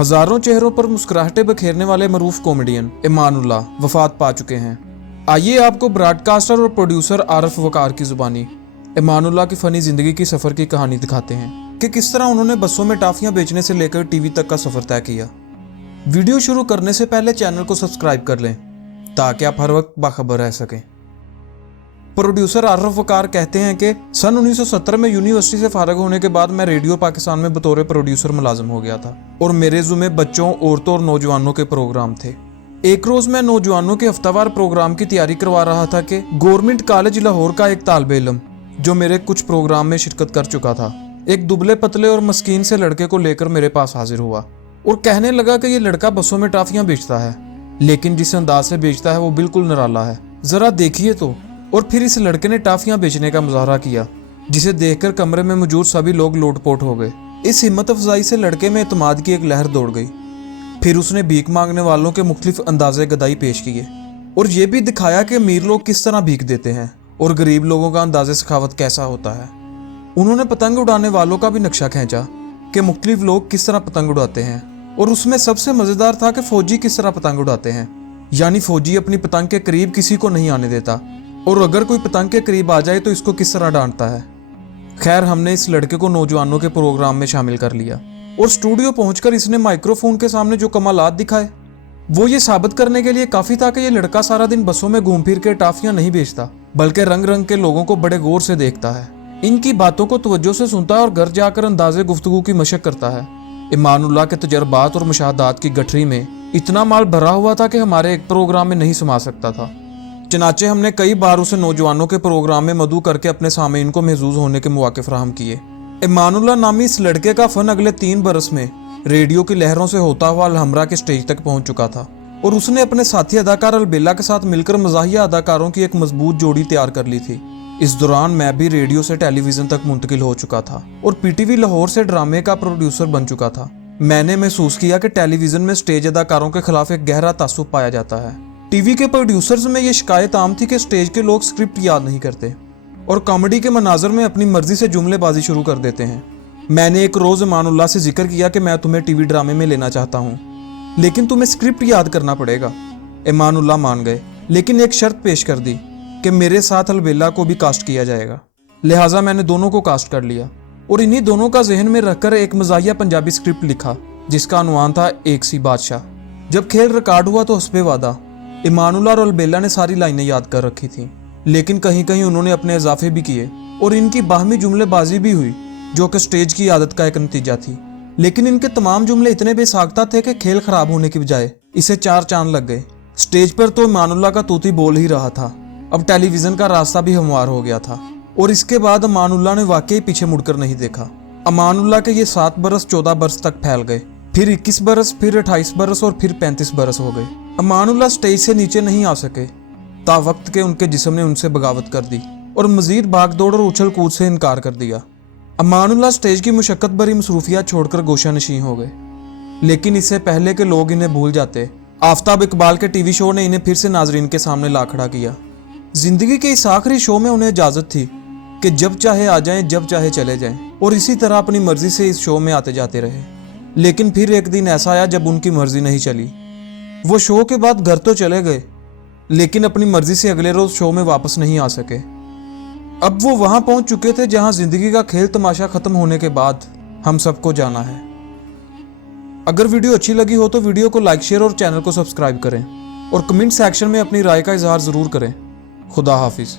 हजारों चेहरों पर मुस्कुराहटें बखेरने वाले मरूफ कॉमेडियन इमानुल्लाह वफात पा चुके हैं। आइए आपको ब्रॉडकास्टर और प्रोड्यूसर आरिफ वकार की जुबानी इमानुल्लाह की फनी जिंदगी की सफर की कहानी दिखाते हैं कि किस तरह उन्होंने बसों में टाफियां बेचने से लेकर टीवी तक का सफर तय किया। वीडियो शुरू करने से पहले चैनल को सब्सक्राइब कर लें ताकि आप हर वक्त बाखबर रह सकें। प्रोड्यूसर आरिफ वकार कहते हैं कि सन 1970 में यूनिवर्सिटी से फारग होने के बाद मैं रेडियो पाकिस्तान में बतौर प्रोड्यूसर मुलाजिम हो गया था और मेरे ज़ुम्मे बच्चों, औरतों और नौजवानों के प्रोग्राम थे। एक रोज़ मैं नौजवानों के हफ्तावार प्रोग्राम की तैयारी करवा रहा था कि गवर्नमेंट कॉलेज लाहौर का एक तालिब इल्म जो मेरे कुछ प्रोग्राम में शिरकत कर चुका था, एक दुबले पतले और मस्कीन से लड़के को लेकर मेरे पास हाजिर हुआ और कहने लगा कि ये लड़का बसों में टाफियां बेचता है, लेकिन जिस अंदाज से बेचता है वो बिल्कुल निराला है, जरा देखिए तो। और फिर इस लड़के ने टाफियां बेचने का मुजाहरा किया, जिसे देखकर कमरे में मौजूद सभी लोग लोटपोट हो गए। इस हिम्मत अफजाई से लड़के में एतमाद की एक लहर दौड़ गई। फिर उसने भीख मांगने वालों के मुख्तलिफ अंदाजे गदाई पेश किए और ये भी दिखाया कि अमीर लोग किस तरह भीख देते हैं और गरीब लोगों का अंदाजे सखावत कैसा होता है। उन्होंने पतंग उड़ाने वालों का भी नक्शा खींचा कि मुख्तलिफ लोग किस तरह पतंग उड़ाते हैं, और उसमें सबसे मज़ेदार था कि फौजी किस तरह पतंग उड़ाते हैं। यानी फौजी अपनी पतंग के करीब किसी को नहीं आने देता, और अगर कोई पतंग के करीब आ जाए तो इसको किस तरह डांटता है। खैर, हमने इस लड़के को नौजवानों के प्रोग्राम में शामिल कर लिया और स्टूडियो पहुंचकर इसने माइक्रोफोन के सामने जो कमालात दिखाए वो ये साबित करने के लिए काफ़ी था कि ये लड़का सारा दिन बसों में घूम फिर के टाफियां नहीं बेचता, बल्कि रंग रंग के लोगों को बड़े गौर से देखता है, इनकी बातों को तवज्जो से सुनता है और घर जाकर अंदाजे गुफ्तगू की मशक करता है। इमानुल्लाह के तजर्बात और मुशाहदात की गठरी में इतना माल भरा हुआ था कि हमारे एक प्रोग्राम में नहीं समा सकता था। चनाचे हमने कई बार उसे नौजवानों के प्रोग्राम में मदऊ करके अपने सामीन को महजूज होने के मौके फराहम किए। इमानुल्लाह नामी इस लड़के का फन अगले 3 बरस में रेडियो की लहरों से होता हुआ अलहमरा के स्टेज तक पहुंच चुका था और उसने अपने साथी अदाकार अलबेला के साथ मिलकर मज़ाहिया अदाकारों की एक मजबूत जोड़ी तैयार कर ली थी। इस दौरान मैं भी रेडियो से टेलीविजन तक मुंतकिल हो चुका था और पीटीवी लाहौर से ड्रामे का प्रोड्यूसर बन चुका था। मैंने महसूस किया कि टेलीविजन में स्टेज अदाकारों के खिलाफ एक गहरा तासुब पाया जाता है। टीवी के प्रोड्यूसर्स में ये शिकायत आम थी कि स्टेज के लोग स्क्रिप्ट याद नहीं करते और कॉमेडी के मनाजर में अपनी मर्जी से जुमलेबाजी शुरू कर देते हैं। मैंने एक रोज़ इमानुल्लाह से जिक्र किया कि मैं तुम्हें टीवी ड्रामे में लेना चाहता हूँ, लेकिन तुम्हें स्क्रिप्ट याद करना पड़ेगा। इमानुल्लाह मान गए, लेकिन एक शर्त पेश कर दी कि मेरे साथ अलबेला को भी कास्ट किया जाएगा। लिहाजा मैंने दोनों को कास्ट कर लिया और इन्हीं दोनों का जहन में रखकर एक मज़ाहिया पंजाबी स्क्रिप्ट लिखा जिसका अनुमान था एक सी बादशाह। जब खेल रिकॉर्ड हुआ तो हस्बे वादा इमानुल्लाह और अलबेला ने सारी लाइनें याद कर रखी थी, लेकिन कहीं कहीं उन्होंने अपने इजाफे भी किए और इनकी बाहमी जुमलेबाजी भी हुई, जो कि स्टेज की आदत का एक नतीजा थी। लेकिन इनके तमाम जुमले इतने बेसाख्ता थे कि खेल खराब होने की बजाय इसे 4 चांद लग गए। स्टेज पर तो इमानुल्लाह का तूती बोल ही रहा था, अब टेलीविजन का रास्ता भी हमवार हो गया था और इसके बाद इमानुल्लाह ने वाकई पीछे मुड़कर नहीं देखा। इमानुल्लाह के ये 7 बरस 14 बरस तक फैल गए, फिर 21 बरस, फिर 28 बरस और फिर 35 बरस हो गए। इमानुल्लाह स्टेज से नीचे नहीं आ सके, ता वक्त के उनके जिस्म ने उनसे बगावत कर दी और मजीद भागदौड़ और उछल कूद से इनकार कर दिया। इमानुल्लाह स्टेज की मुशक्कत भरी मसरूफियात छोड़कर गोशा नशीं हो गए, लेकिन इससे पहले के लोग इन्हें भूल जाते, आफ्ताब इकबाल के टीवी शो ने इन्हें फिर से नाजरीन के सामने ला खड़ा किया। जिंदगी के इस आखिरी शो में उन्हें इजाज़त थी कि जब चाहे आ जाएं, जब चाहे चले जाएं, और इसी तरह अपनी मर्जी से इस शो में आते जाते रहे। लेकिन फिर एक दिन ऐसा आया जब उनकी मर्जी नहीं चली। वो शो के बाद घर तो चले गए, लेकिन अपनी मर्जी से अगले रोज शो में वापस नहीं आ सके। अब वो वहां पहुंच चुके थे जहां जिंदगी का खेल तमाशा खत्म होने के बाद हम सबको जाना है। अगर वीडियो अच्छी लगी हो तो वीडियो को लाइक, शेयर और चैनल को सब्सक्राइब करें और कमेंट सेक्शन में अपनी राय का इजहार जरूर करें। खुदा हाफिज।